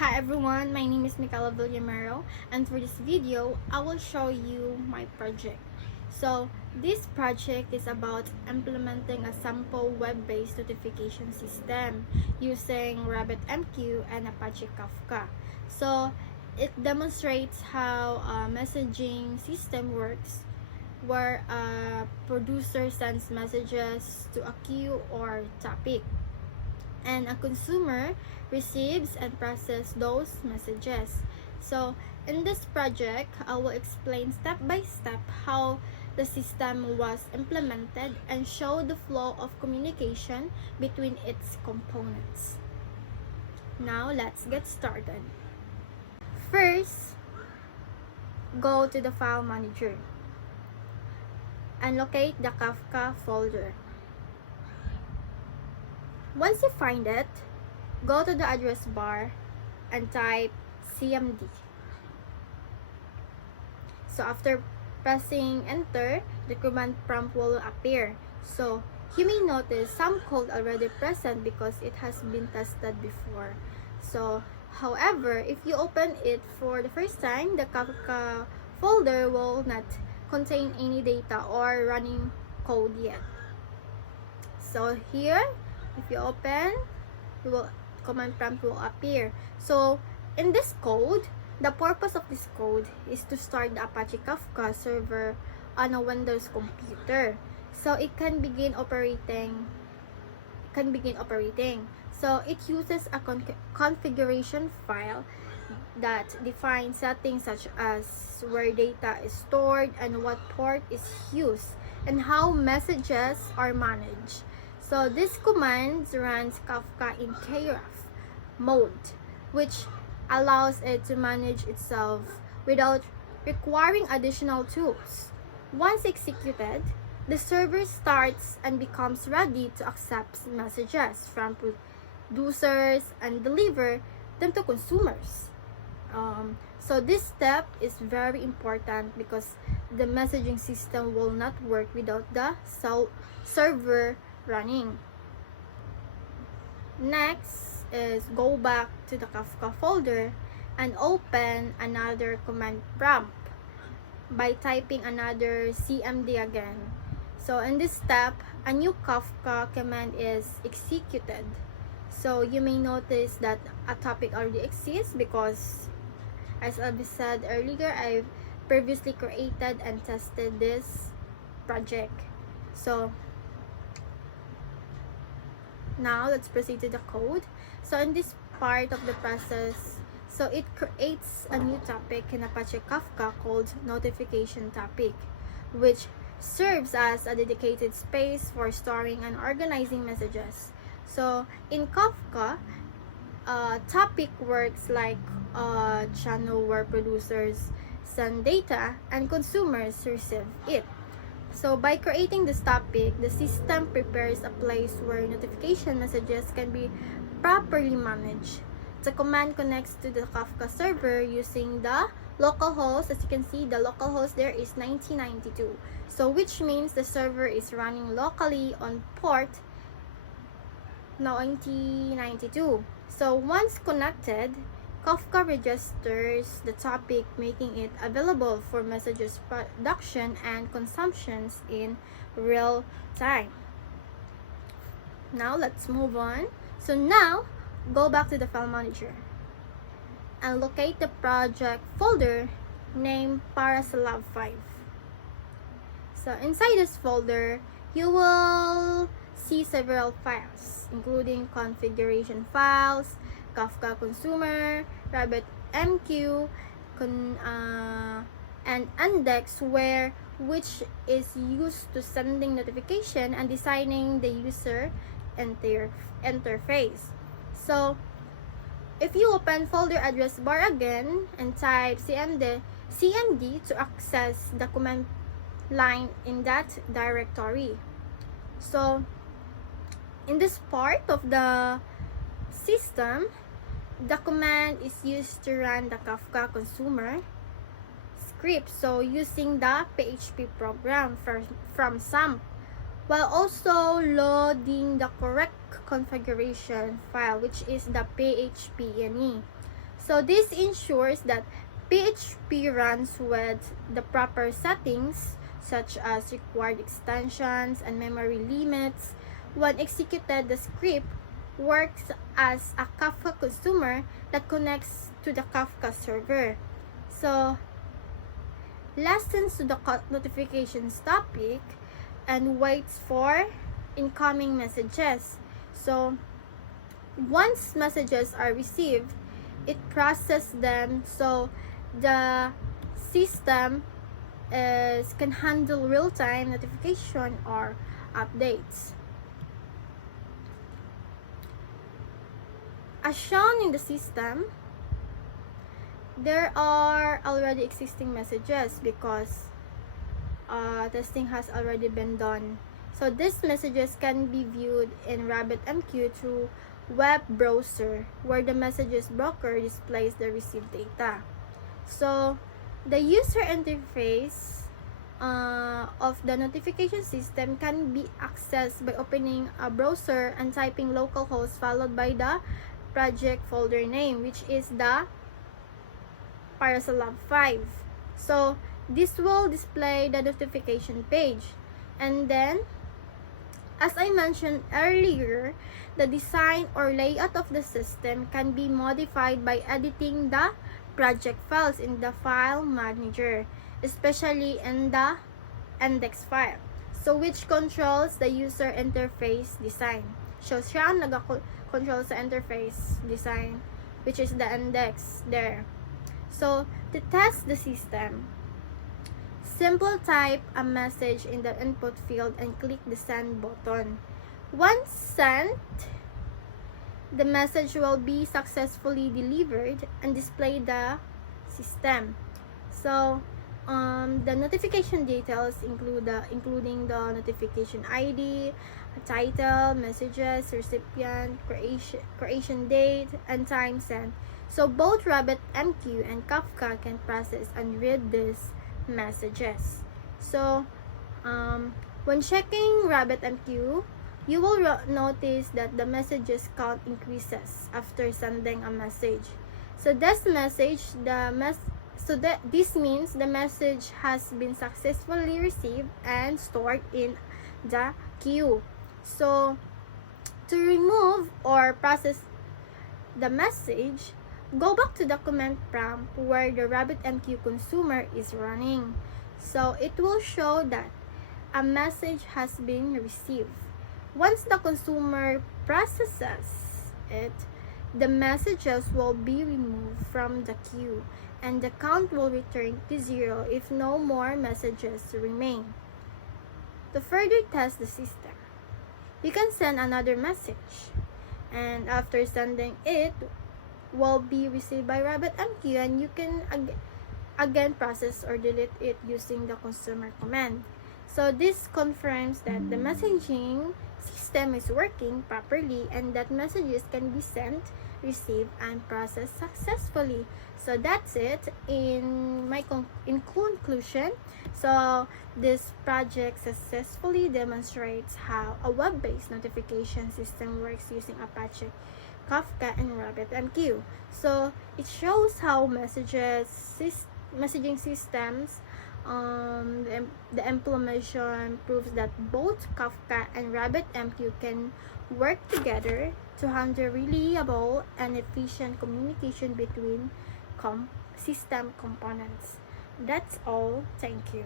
Hi everyone, my name is Michaela Villamero, and for this video, I will show you my project. So, this project is about implementing a sample web-based notification system using RabbitMQ and Apache Kafka. So, it demonstrates how a messaging system works where a producer sends messages to a queue or topic, and a consumer receives and processes those messages. So, in this project, I will explain step by step how the system was implemented and show the flow of communication between its components. Now, let's get started. First, go to the file manager and locate the Kafka folder. Once you find it, go to the address bar and type cmd. So after pressing enter, the command prompt will appear. So you may notice some code already present because it has been tested before. So however, if you open it for the first time, the Kafka folder will not contain any data or running code yet. So here, if you open, command prompt will appear. So in this code, the purpose of this code is to start the Apache Kafka server on a Windows computer, so it can begin operating. So it uses a configuration file that defines settings such as where data is stored and what port is used and how messages are managed. So this command runs Kafka in KRF mode, which allows it to manage itself without requiring additional tools. Once executed, the server starts and becomes ready to accept messages from producers and deliver them to consumers. So this step is very important because the messaging system will not work without the server running. Next is go back to the Kafka folder and open another command prompt by typing another cmd again. So in this step, a new Kafka command is executed. So you may notice that a topic already exists because, as I said earlier, I've previously created and tested this project. So now let's proceed to the code. So in this part of the process, so it creates a new topic in Apache Kafka called notification topic, which serves as a dedicated space for storing and organizing messages. So in Kafka, topic works like a channel where producers send data and consumers receive it. So by creating this topic, the system prepares a place where notification messages can be properly managed. The command connects to the Kafka server using the localhost. As you can see, the localhost there is 1992. So which means the server is running locally on port 1992. So once connected, Kafka registers the topic, making it available for messages production and consumptions in real time. Now let's move on. So now, go back to the file manager and locate the project folder named Parasalab 5. So inside this folder, you will see several files, including configuration files, Kafka consumer, RabbitMQ, and index which is used to sending notification and designing the user interface. So if you open folder address bar again and type cmd to access the command line in that directory. So in this part of the system, the command is used to run the Kafka consumer script, so using the PHP program from SAMP, while also loading the correct configuration file, which is the PHP-INI. So this ensures that PHP runs with the proper settings such as required extensions and memory limits. When executed, the script works as a Kafka consumer that connects to the Kafka server. So listens to the notifications topic and waits for incoming messages. So once messages are received, it processes them so the system can handle real-time notification or updates. As shown in the system, there are already existing messages because testing has already been done. So these messages can be viewed in RabbitMQ through web browser, where the messages broker displays the received data. So the user interface of the notification system can be accessed by opening a browser and typing localhost followed by the project folder name, which is the Paracel Lab 5. So this will display the notification page, and then as I mentioned earlier, the design or layout of the system can be modified by editing the project files in the file manager, especially in the index file, so which controls the user interface design. So siya ang nag-control sa interface design, which is the index there. So to test the system, simply type a message in the input field and click the send button. Once sent, the message will be successfully delivered and display the system. So the notification details including the notification ID, title, messages, recipient, creation date, and time sent. So both RabbitMQ and Kafka can process and read these messages. So when checking RabbitMQ, you will notice that the messages count increases after sending a message. So this means the message has been successfully received and stored in the queue. So to remove or process the message, go back to the command prompt where the RabbitMQ consumer is running. So it will show that a message has been received. Once the consumer processes it, the messages will be removed from the queue and the count will return to 0 if no more messages remain. To further test the system, you can send another message, and after sending it will be received by RabbitMQ, and you can again process or delete it using the consumer command. So this confirms that the messaging system is working properly and that messages can be sent, received, and processed successfully. So that's it in conclusion. So this project successfully demonstrates how a web-based notification system works using Apache Kafka and RabbitMQ. So it shows how messaging systems, the implementation proves that both Kafka and RabbitMQ can work together to handle reliable and efficient communication between system components. That's all. Thank you.